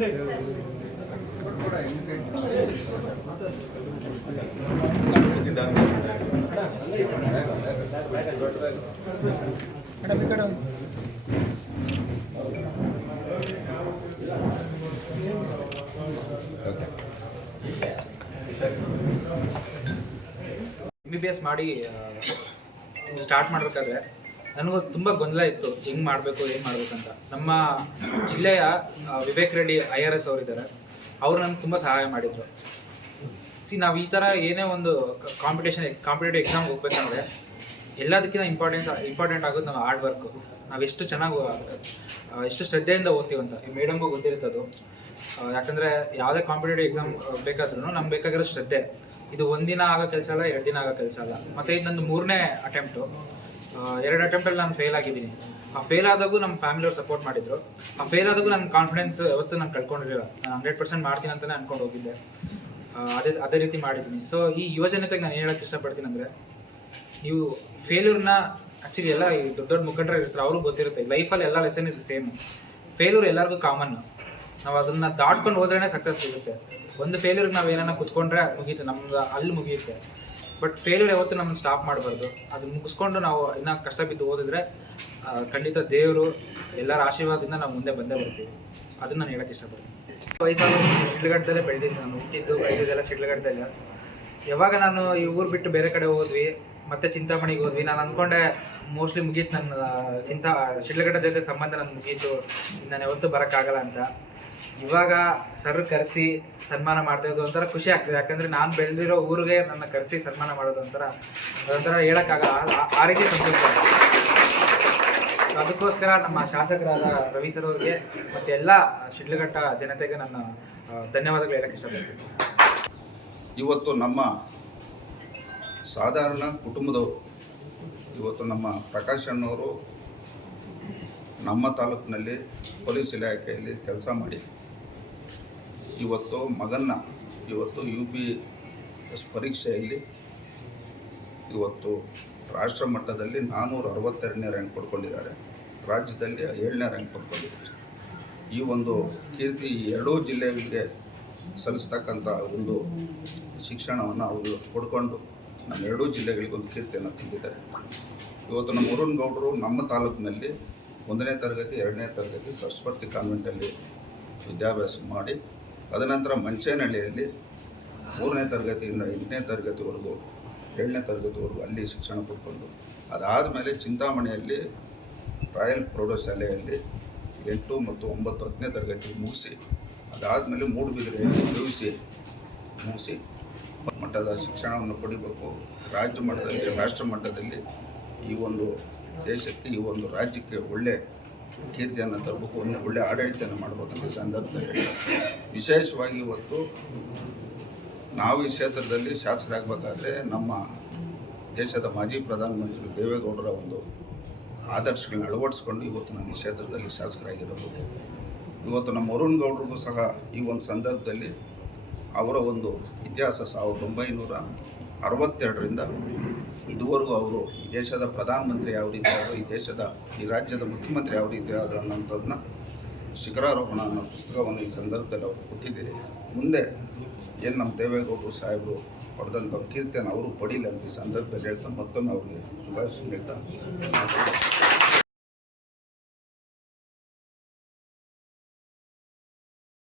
MBBS ಮಾಡಿ start ಮಾಡಬೇಕಾದ್ರೆ ನನಗೂ ತುಂಬ ಗೊಂದಲ ಇತ್ತು, ಹೆಂಗೆ ಮಾಡಬೇಕು ಏನು ಮಾಡಬೇಕಂತ. ನಮ್ಮ ಜಿಲ್ಲೆಯ ವಿವೇಕ್ ರೆಡ್ಡಿ IRS ಅವರಿದ್ದಾರೆ, ಅವರು ನನಗೆ ತುಂಬ ಸಹಾಯ ಮಾಡಿದರು. ನಾವು ಈ ಥರ ಏನೇ ಒಂದು ಕಾಂಪಿಟೇಟಿವ್ ಎಕ್ಸಾಮ್ಗೆ ಹೋಗ್ಬೇಕಂದ್ರೆ ಎಲ್ಲದಕ್ಕಿಂತ ಇಂಪಾರ್ಟೆಂಟ್ ಆಗೋದು ನಾವು ಹಾರ್ಡ್ ವರ್ಕು. ನಾವು ಎಷ್ಟು ಚೆನ್ನಾಗಿ ಎಷ್ಟು ಶ್ರದ್ಧೆಯಿಂದ ಓದ್ತೀವಿ ಅಂತ ಈ ಮೇಡಮ್ಗೂ ಗೊತ್ತಿರ್ತದ್ದು. ಯಾಕಂದರೆ ಯಾವುದೇ ಕಾಂಪಿಟೇಟಿವ್ ಎಕ್ಸಾಮ್ ಬೇಕಾದ್ರೂ ನಮ್ಗೆ ಬೇಕಾಗಿರೋ ಶ್ರದ್ಧೆ. ಇದು ಒಂದಿನ ಆಗೋ ಕೆಲಸ ಅಲ್ಲ, 2 ದಿನ ಆಗೋ ಕೆಲಸ ಅಲ್ಲ. ಮತ್ತು ಇದು ನಂದು 3ನೇ ಅಟೆಂಪ್ಟು. 2 ಅಟೆಂಪ್ಟಲ್ಲಿ ನಾನು ಫೇಲ್ ಆಗಿದ್ದೀನಿ. ಆ ಫೇಲ್ ಆದಾಗೂ ನಮ್ಮ ಫ್ಯಾಮಿಲಿಯವ್ರು ಸಪೋರ್ಟ್ ಮಾಡಿದರು. ಆ ಫೇಲ್ ಆದಾಗೂ ನನ್ನ ಕಾನ್ಫಿಡೆನ್ಸ್ ಯಾವತ್ತೂ ನಾನು ಕಳ್ಕೊಂಡಿರಲಿಲ್ಲ. ನಾನು 100% ಮಾಡ್ತೀನಿ ಅಂತಲೇ ಅಂದ್ಕೊಂಡು ಹೋಗಿದ್ದೆ. ಅದೇ ರೀತಿ ಮಾಡಿದ್ದೀನಿ. ಸೊ ಈ ಯುವಜನತೆಗೆ ನಾನು ಹೇಳೋಕ್ಕೆ ಇಷ್ಟಪಡ್ತೀನಿ ಅಂದರೆ, ನೀವು ಫೇಲ್ಯೂರ್ನ ಆ್ಯಕ್ಚುಲಿ ಎಲ್ಲ ಈ ದೊಡ್ಡ ಮುಖಂಡರು ಇರ್ತಾರೆ, ಅವ್ರಿಗೆ ಗೊತ್ತಿರುತ್ತೆ. ಲೈಫಲ್ಲಿ ಎಲ್ಲ ಲೆಸನ್ ಇದು ಸೇಮ್. ಫೇಲ್ಯೂರ್ ಎಲ್ಲರಿಗೂ ಕಾಮನ್. ನಾವು ಅದನ್ನು ದಾಟ್ಕೊಂಡು ಹೋದ್ರೇ ಸಕ್ಸಸ್ ಸಿಗುತ್ತೆ. ಒಂದು ಫೇಲ್ಯೂರ್ಗೆ ನಾವು ಏನನ್ನ ಕುತ್ಕೊಂಡ್ರೆ ಮುಗೀತು, ನಮ್ದು ಅಲ್ಲಿ ಮುಗಿಯುತ್ತೆ. ಬಟ್ ಫೇಲ್ಯೂರ್ ಯಾವತ್ತೂ ನಮ್ಮನ್ನು ಸ್ಟಾಪ್ ಮಾಡಬಾರ್ದು. ಅದು ಮುಗಿಸ್ಕೊಂಡು ನಾವು ಇನ್ನೂ ಕಷ್ಟ ಬಿದ್ದು ಓದಿದ್ರೆ ಖಂಡಿತ ದೇವರು ಎಲ್ಲರ ಆಶೀರ್ವಾದದಿಂದ ನಾವು ಮುಂದೆ ಬಂದೇ ಬರ್ತೀವಿ. ಅದನ್ನು ನಾನು ಹೇಳೋಕ್ಕೆ ಇಷ್ಟಪಡ್ತೀನಿ. ವಯಸ್ಸಾದ ಶಿಡ್ಲಘಟ್ಟದಲ್ಲೇ ಬೆಳೆದಿದ್ದು, ನಾನು ಹುಟ್ಟಿದ್ದು ಬೆಳೆದಿದ್ದೆಲ್ಲ ಶಿಡ್ಲಘಟ್ಟದಲ್ಲ. ಯಾವಾಗ ನಾನು ಈ ಊರು ಬಿಟ್ಟು ಬೇರೆ ಕಡೆ ಹೋದ್ವಿ, ಮತ್ತೆ ಚಿಂತಾಮಣಿಗೆ ಹೋದ್ವಿ, ನಾನು ಅಂದ್ಕೊಂಡೆ ಮೋಸ್ಟ್ಲಿ ಮುಗೀತು ನನ್ನ ಶಿಡ್ಲಘಟ್ಟ ಜೊತೆ ಸಂಬಂಧ ನನ್ನ ಮುಗೀತು, ನಾನು ಯಾವತ್ತೂ ಬರೋಕ್ಕಾಗಲ್ಲ ಅಂತ. ಇವಾಗ ಸರ್ ಕರೆಸಿ ಸನ್ಮಾನ ಮಾಡ್ತಾ ಇದ್ದು ಒಂಥರ ಖುಷಿ ಆಗ್ತದೆ. ಯಾಕಂದರೆ ನಾನು ಬೆಳೆದಿರೋ ಊರಿಗೆ ನನ್ನ ಕರೆಸಿ ಸನ್ಮಾನ ಮಾಡೋದು ಅದೊಂಥರ ಹೇಳೋಕ್ಕಾಗಲ್ಲ, ಆ ರೀತಿ ಸಂತೋಷ. ಅದಕ್ಕೋಸ್ಕರ ನಮ್ಮ ಶಾಸಕರಾದ ರವಿ ಸರ್ ಅವ್ರಿಗೆ ಮತ್ತು ಎಲ್ಲ ಶಿಡ್ಲಘಟ್ಟ ಜನತೆಗೆ ನನ್ನ ಧನ್ಯವಾದಗಳು ಹೇಳಕ್ಕೆ ಇಷ್ಟಪಡ್ತೀನಿ. ಇವತ್ತು ನಮ್ಮ ಸಾಧಾರಣ ಕುಟುಂಬದವರು, ಇವತ್ತು ನಮ್ಮ ಪ್ರಕಾಶ್ ಅಣ್ಣವರು ನಮ್ಮ ತಾಲೂಕಿನಲ್ಲಿ ಪೊಲೀಸ್ ಇಲಾಖೆಯಲ್ಲಿ ಕೆಲಸ ಮಾಡಿ ಇವತ್ತು ಮಗನ್ನ UPS ಪರೀಕ್ಷೆಯಲ್ಲಿ ಇವತ್ತು ರಾಷ್ಟ್ರ ಮಟ್ಟದಲ್ಲಿ 462ನೇ ರ್ಯಾಂಕ್ ಪಡ್ಕೊಂಡಿದ್ದಾರೆ, ರಾಜ್ಯದಲ್ಲಿ 7ನೇ ರ್ಯಾಂಕ್ ಪಡ್ಕೊಂಡಿದ್ದಾರೆ. ಈ ಒಂದು ಕೀರ್ತಿ ಎರಡೂ ಜಿಲ್ಲೆಗಳಿಗೆ ಸಲ್ಲಿಸ್ತಕ್ಕಂಥ ಒಂದು ಶಿಕ್ಷಣವನ್ನು ಅವರು ಪಡ್ಕೊಂಡು ನಮ್ಮ ಎರಡೂ ಜಿಲ್ಲೆಗಳಿಗೆ ಒಂದು ಕೀರ್ತಿಯನ್ನು ತಂದಿದ್ದಾರೆ. ಇವತ್ತು ನಮ್ಮ ಮುರುನ್ಗೌಡರು ನಮ್ಮ ತಾಲೂಕಿನಲ್ಲಿ 1ನೇ ತರಗತಿ 2ನೇ ತರಗತಿ ಸರಸ್ವತಿ ಕಾನ್ವೆಂಟಲ್ಲಿ ವಿದ್ಯಾಭ್ಯಾಸ ಮಾಡಿ, ಅದನಂತರ ಮಂಚೇನಹಳ್ಳಿಯಲ್ಲಿ 3ನೇ ತರಗತಿಯಿಂದ 8ನೇ ತರಗತಿವರೆಗೂ 7ನೇ ತರಗತಿವರೆಗೂ ಅಲ್ಲಿ ಶಿಕ್ಷಣ ಪಡ್ಕೊಂಡು, ಅದಾದಮೇಲೆ ಚಿಂತಾಮಣಿಯಲ್ಲಿ ರಾಯಲ್ ಪ್ರೌಢಶಾಲೆಯಲ್ಲಿ 8 ಮತ್ತು 9 10ನೇ ತರಗತಿ ಮುಗಿಸಿ, ಅದಾದಮೇಲೆ ಮೂಡುಬಿದಿರೆಯಲ್ಲಿ PUC ಮುಗಿಸಿ ಮಟ್ಟದ ಶಿಕ್ಷಣವನ್ನು ಪಡಿಬೇಕು. ರಾಜ್ಯ ಮಟ್ಟದಲ್ಲಿ ರಾಷ್ಟ್ರ ಮಟ್ಟದಲ್ಲಿ ಈ ಒಂದು ದೇಶಕ್ಕೆ, ಈ ಒಂದು ರಾಜ್ಯಕ್ಕೆ ಒಳ್ಳೆ ಕೀರ್ತಿಯನ್ನು ತರಬೇಕು, ಒಳ್ಳೆ ಆಡಳಿತವನ್ನು ಮಾಡಬೇಕಂತ ಸಂದರ್ಭದಲ್ಲಿ ವಿಶೇಷವಾಗಿ ಇವತ್ತು ನಾವು ಈ ಕ್ಷೇತ್ರದಲ್ಲಿ ಶಾಸಕರಾಗಬೇಕಾದ್ರೆ ನಮ್ಮ ದೇಶದ ಮಾಜಿ ಪ್ರಧಾನಮಂತ್ರಿ ದೇವೇಗೌಡರ ಒಂದು ಆದರ್ಶಗಳನ್ನ ಅಳವಡಿಸ್ಕೊಂಡು ಇವತ್ತು ನಾನು ಈ ಕ್ಷೇತ್ರದಲ್ಲಿ ಶಾಸಕರಾಗಿರೋದು. ಇವತ್ತು ನಮ್ಮ ಮುರುನ್ಗೌಡರಿಗೂ ಸಹ ಈ ಒಂದು ಸಂದರ್ಭದಲ್ಲಿ ಅವರ ಒಂದು ಇತಿಹಾಸ 1962ರಿಂದ ಇದುವರೆಗೂ ಅವರು ಈ ದೇಶದ ಪ್ರಧಾನಮಂತ್ರಿ ಯಾವ ರೀತಿ ಆದರು, ಈ ರಾಜ್ಯದ ಮುಖ್ಯಮಂತ್ರಿ ಯಾವ ರೀತಿ ಆದರು ಅನ್ನೋಂಥದ್ದನ್ನ ಶಿಖರಾರೋಹಣ ಅನ್ನೋ ಪುಸ್ತಕವನ್ನು ಈ ಸಂದರ್ಭದಲ್ಲಿ ಅವರು ಕೊಟ್ಟಿದ್ದೀರಿ. ಮುಂದೆ ಏನು ನಮ್ಮ ದೇವೇಗೌಡರು ಸಾಹೇಬರು ಪಡೆದಂಥ ಕೀರ್ತಿಯನ್ನು ಅವರು ಪಡೀಲಿ ಅಂತ ಈ ಸಂದರ್ಭದಲ್ಲಿ ಹೇಳ್ತಾ ಮತ್ತೊಮ್ಮೆ ಅವ್ರಿಗೆ ಶುಭಾಶಯ ಹೇಳ್ತಾ